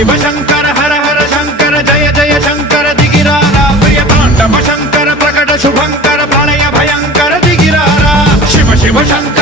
शिव शंकर हर हर शंकर जय जय शंकर दिगिरारा प्रिय तांडव शंकर प्रकट शुभंकर प्रलय भयंकर दिगिरारा शिव शिव शंकर